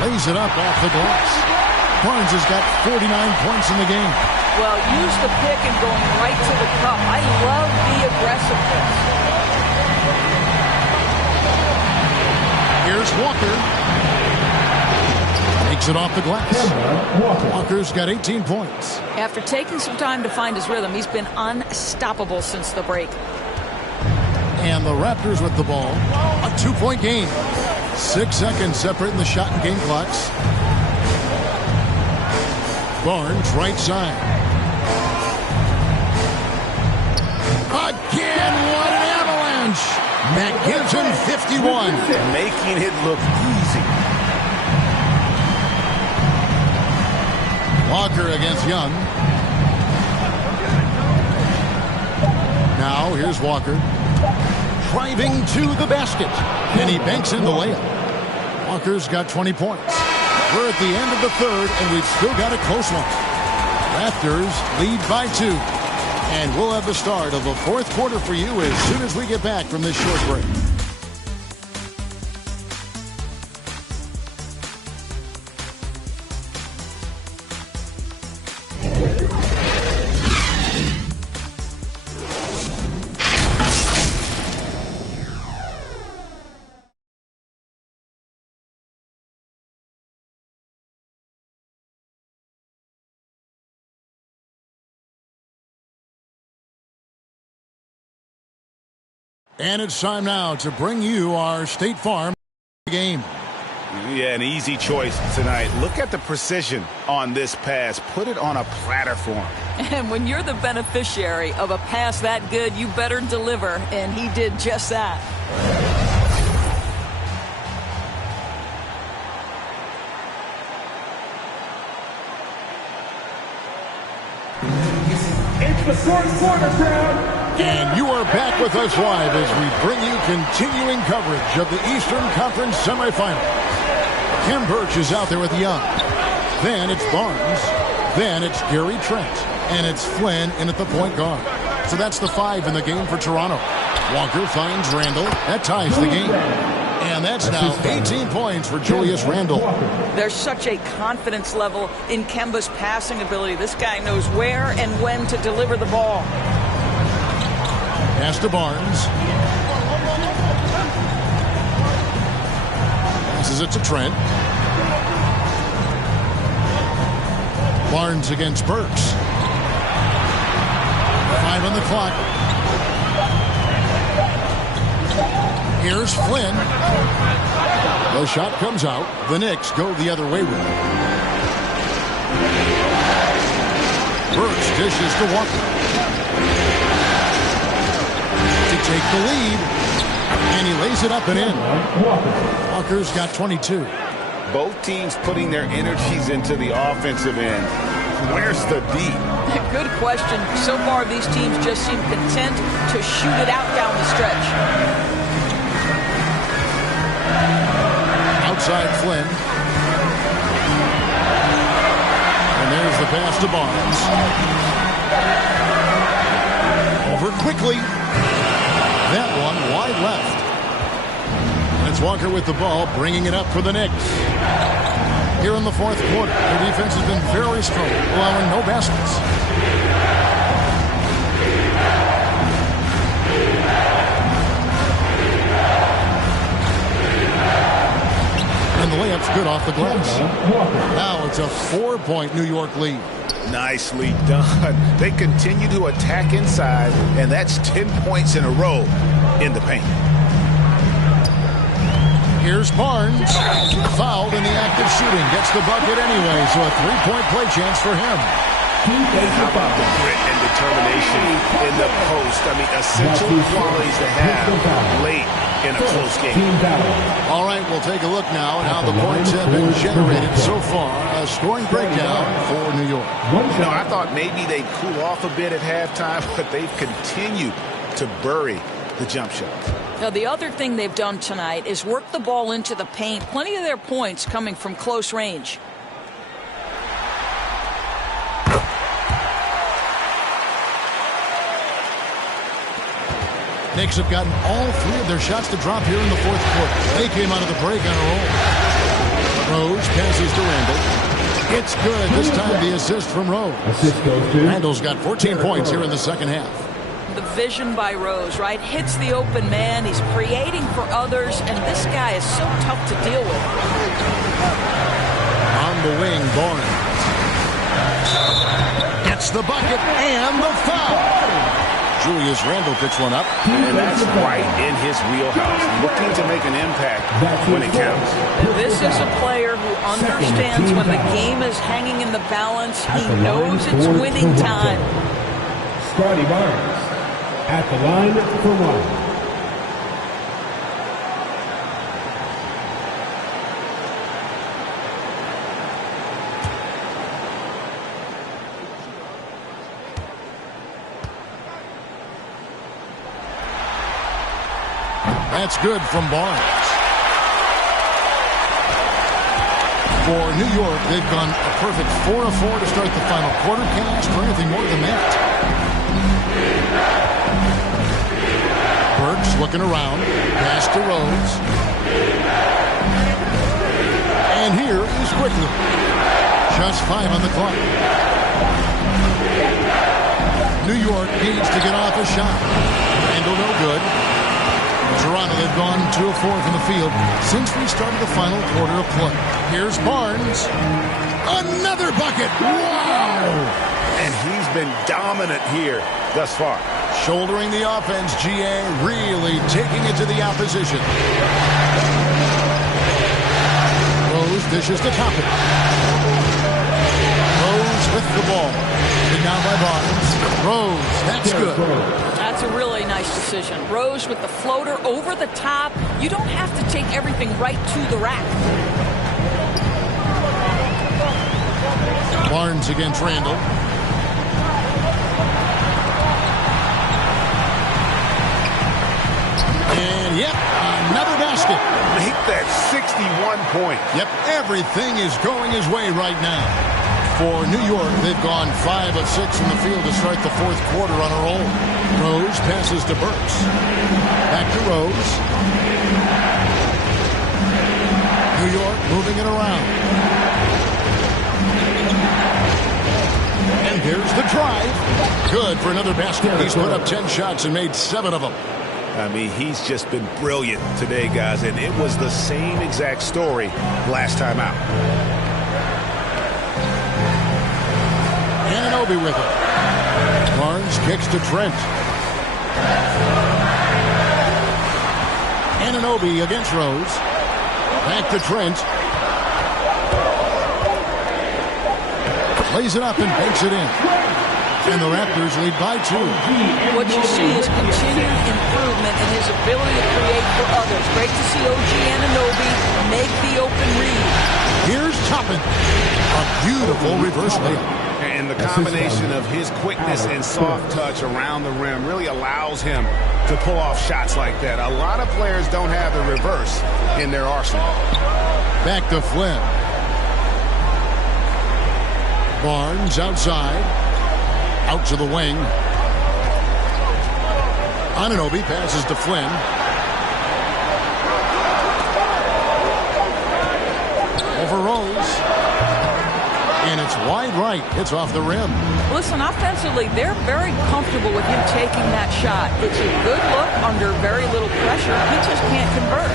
Lays it up off the glass. Barnes has got 49 points in the game. Well, use the pick and going right to the cup. I love the aggressiveness. Here's Walker. Takes it off the glass. Walker's got 18 points. After taking some time to find his rhythm, he's been unstoppable since the break. And the Raptors with the ball. A 2-point game. 6 seconds separating the shot and game clocks. Barnes, right side. Again, what an avalanche. That gives him 51. Making it look easy. Walker against Young. Now here's Walker. Driving to the basket. And he banks in the layup. Walker's got 20 points. We're at the end of the 3rd, and we've still got a close one. Raptors lead by 2. And we'll have the start of the 4th quarter for you as soon as we get back from this short break. And it's time now to bring you our State Farm game. Yeah, an easy choice tonight. Look at the precision on this pass. Put it on a platter for him. And when you're the beneficiary of a pass that good, you better deliver, and he did just that. It's the fourth quarter, crowd. And you are back with us live as we bring you continuing coverage of the Eastern Conference semifinals. Kim Birch is out there with Young. Then it's Barnes. Then it's Gary Trent. And it's Flynn in at the point guard. So that's the 5 in the game for Toronto. Walker finds Randall. That ties the game. And that's now 18 points for Julius Randle. There's such a confidence level in Kemba's passing ability. This guy knows where and when to deliver the ball. Pass to Barnes. Passes it to Trent. Barnes against Burks. 5 on the clock. Here's Flynn. The shot comes out. The Knicks go the other way with it. Burks dishes to Walker. To take the lead. And he lays it up and in. Walker's got 22. Both teams putting their energies into the offensive end. Where's the D? Good question. So far, these teams just seem content to shoot it out down the stretch. Outside Flynn. And there's the pass to Barnes. Over quickly. That one wide left. And it's Walker with the ball, bringing it up for the Knicks. Here in the fourth quarter, their defense has been very strong, allowing no baskets. And the layup's good off the glass. Now it's a 4-point New York lead. Nicely done. They continue to attack inside, and that's 10 points in a row in the paint. Here's Barnes. Fouled in the act of shooting. Gets the bucket anyway, so a 3-point play chance for him. How about the grit and determination in the post? I mean, essential qualities to have late in a close game. All right, we'll take a look now at how the points have been generated so far. A scoring breakdown for New York. No, I thought maybe they'd cool off a bit at halftime, but they've continued to bury the jump shot. Now, the other thing they've done tonight is work the ball into the paint. Plenty of their points coming from close range. Knicks have gotten all 3 of their shots to drop here in the fourth quarter. They came out of the break on a roll. Rose passes to Randall. It's good. This time the assist from Rose. Randall's got 14 points here in the second half. The vision by Rose, right? Hits the open man. He's creating for others, and this guy is so tough to deal with. On the wing, Barnes. Gets the bucket and the foul. Julius Randle picks one up. And that's right in his wheelhouse. Looking to make an impact when it counts. This is a player who understands when the game is hanging in the balance. He knows it's winning time. Scotty Barnes at the line for 1. That's good from Barnes. For New York, they've gone a perfect 4 of 4 to start the final quarter. Can't ask for anything more than that. Burks looking around. Pass to Rose. And here is Quickly. Just 5 on the clock. New York needs to get off a shot. Randall no good. Toronto, they've gone 2 of 4 from the field since we started the final quarter of play. Here's Barnes. Another bucket. Wow! And he's been dominant here thus far. Shouldering the offense, GA really taking it to the opposition. Rose dishes to Toppin. Rose with the ball. Taken down by Barnes. Rose, that's good. That's a really nice decision. Rose with the floater over the top. You don't have to take everything right to the rack. Barnes against Randall. And, yep, another basket. Make that 61 point. Yep, everything is going his way right now. For New York, they've gone 5 of 6 from the field to start the fourth quarter on a roll. Rose passes to Burks. Back to Rose. New York moving it around. And here's the drive. Good for another basket. He's put up 10 shots and made 7 of them. I mean, he's just been brilliant today, guys, and it was the same exact story last time out. Anunoby with it. Barnes kicks to Trent. Anunoby against Rose. Back to Trent. Lays it up and banks it in. And the Raptors lead by 2. What you see is continued improvement in his ability to create for others. Great to see OG Anunoby make the open read. Here's Toppin. A beautiful reverse layup. And the combination of his quickness and soft touch around the rim really allows him to pull off shots like that. A lot of players don't have the reverse in their arsenal. Back to Flynn. Barnes outside. Out to the wing. Anunoby passes to Flynn. Over Rose. And it's wide right. It's off the rim. Listen, offensively, they're very comfortable with him taking that shot. It's a good look under very little pressure. He just can't convert.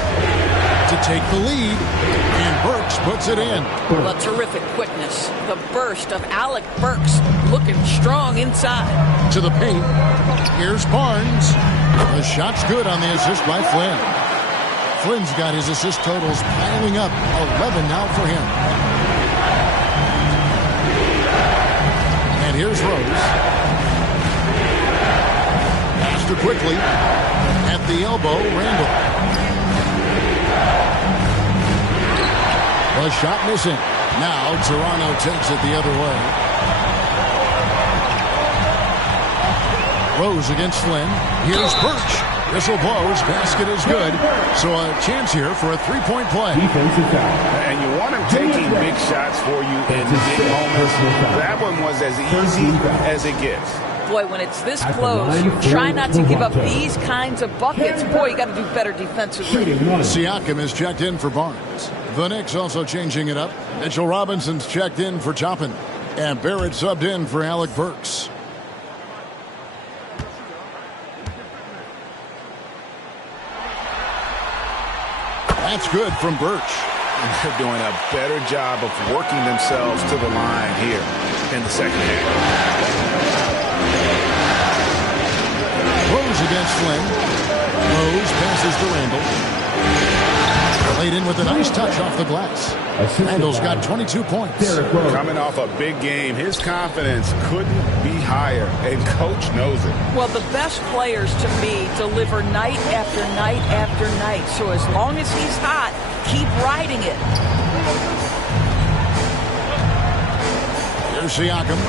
To take the lead. And Burks puts it in. Well, terrific quickness. The burst of Alec Burks looking strong inside. To the paint. Here's Barnes. The shot's good on the assist by Flynn. Flynn's got his assist totals piling up. 11 now for him. And here's Rose. Pass to quickly. At the elbow, Randall. The shot missing. Now Toronto takes it the other way. Rose against Flynn. Here's Birch. Whistle blows. Basket is good. So a chance here for a three-point play. And you want him taking big shots for you in big moments. That one was as easy as it gets. Boy, when it's this close, try not to give up these kinds of buckets. Boy, you got to do better defensively. Siakam is checked in for Barnes. The Knicks also changing it up. Mitchell Robinson's checked in for Toppin. And Barrett subbed in for Alec Burks. That's good from Birch. And they're doing a better job of working themselves to the line here in the second half. Rose against Flynn. Rose passes to Randall. Laid in with a nice touch off the glass. Randall's got 22 points. Coming off a big game, his confidence couldn't be higher, and coach knows it. Well, the best players to me deliver night after night after night. So as long as he's hot, keep riding it. Here's Siakam.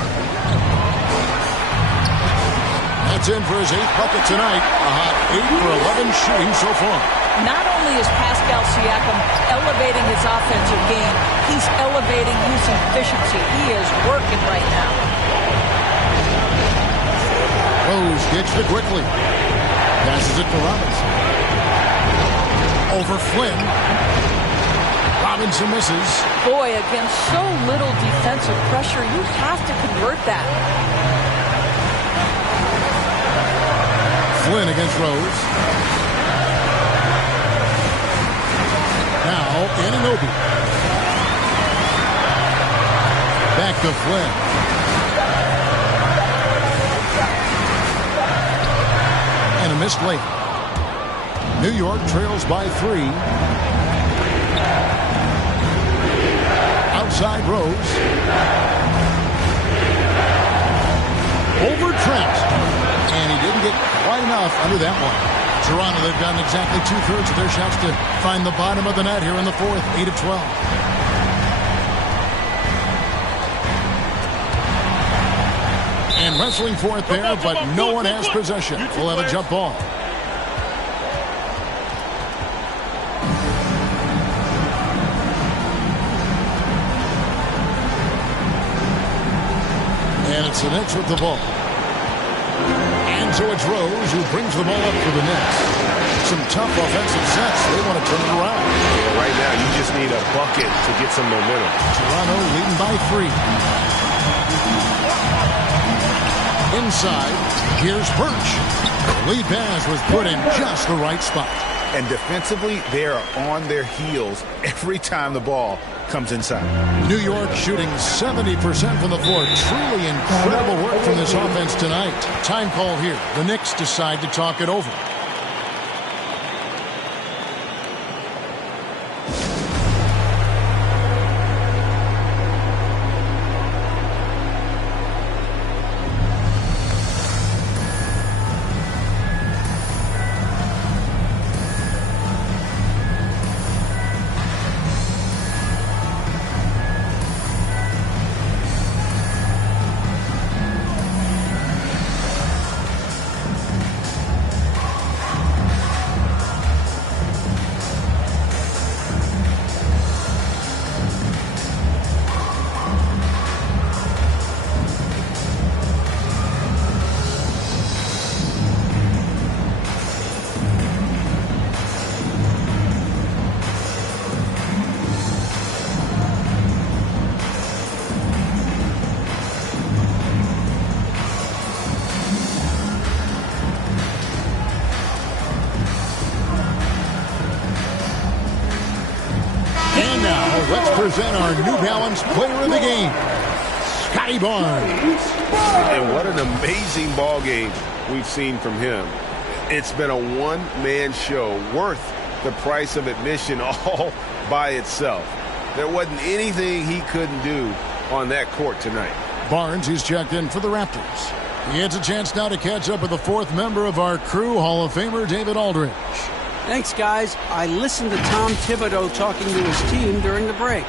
That's in for his 8th bucket tonight. A hot 8 for 11 shooting so far. Not only is Pascal Siakam elevating his offensive game, he's elevating his efficiency. He is working right now. Rose gets it quickly. Passes it to Robinson. Over Flynn. Robinson misses. Boy, against so little defensive pressure, you have to convert that. Flynn against Rose. Now, Anunoby. Back to Flynn. a missed layup. New York trails by 3. Outside Rose. Over Trent. And he didn't get quite enough under that one. Toronto, they've gotten exactly 2/3 of their shots to find the bottom of the net here in the fourth. 8 of 12. And wrestling for it there, but no one has possession. We'll have a jump ball. And it's the Knicks with the ball. And so it's Rose who brings the ball up for the Knicks. Some tough offensive sets. They want to turn it around. Yeah, right now, you just need a bucket to get some momentum. Toronto leading by 3. Inside, here's Birch. The lead pass was put in just the right spot. And defensively, they are on their heels every time the ball comes inside. New York shooting 70% from the floor. Truly incredible work from this offense tonight. Time call here. The Knicks decide to talk it over. Let's present our New Balance player of the game, Scotty Barnes. And what an amazing ball game we've seen from him. It's been a one-man show worth the price of admission all by itself. There wasn't anything he couldn't do on that court tonight. Barnes is checked in for the Raptors. He has a chance now to catch up with the fourth member of our crew, Hall of Famer David Aldridge. Thanks, guys. I listened to Tom Thibodeau talking to his team during the break.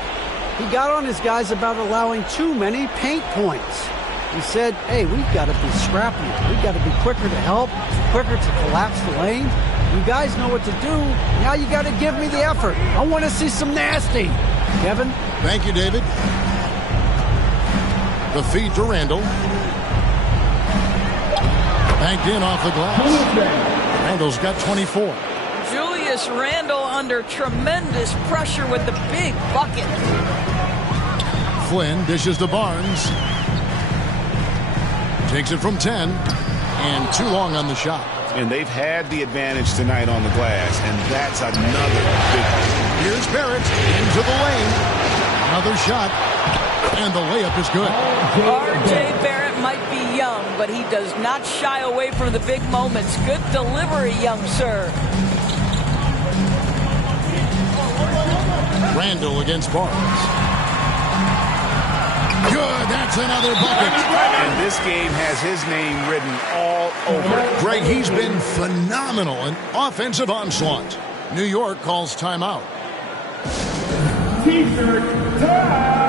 He got on his guys about allowing too many paint points. He said, hey, we've got to be scrappier. We've got to be quicker to help, quicker to collapse the lane. You guys know what to do. Now you got to give me the effort. I want to see some nasty. Kevin? Thank you, David. The feed to Randall. Banked in off the glass. Randall's got 24. Julius Randle under tremendous pressure with the big bucket. Flynn dishes to Barnes. Takes it from 10. And too long on the shot. And they've had the advantage tonight on the glass, and that's another big one. Here's Barrett into the lane. Another shot. And the layup is good. R.J. Barrett might be young, but he does not shy away from the big moments. Good delivery, young sir. Randall against Barnes. Good, that's another bucket. And this game has his name written all over it. Greg, he's been phenomenal in offensive onslaught. New York calls timeout. T-shirt time!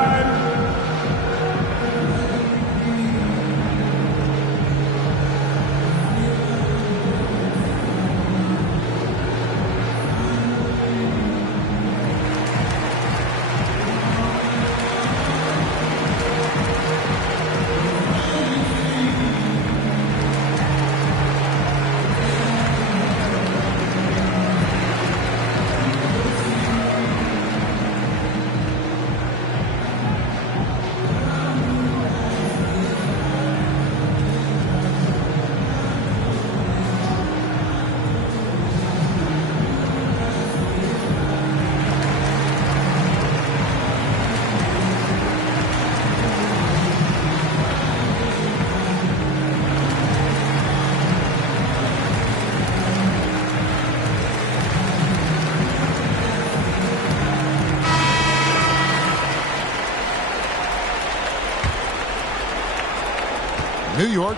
New York.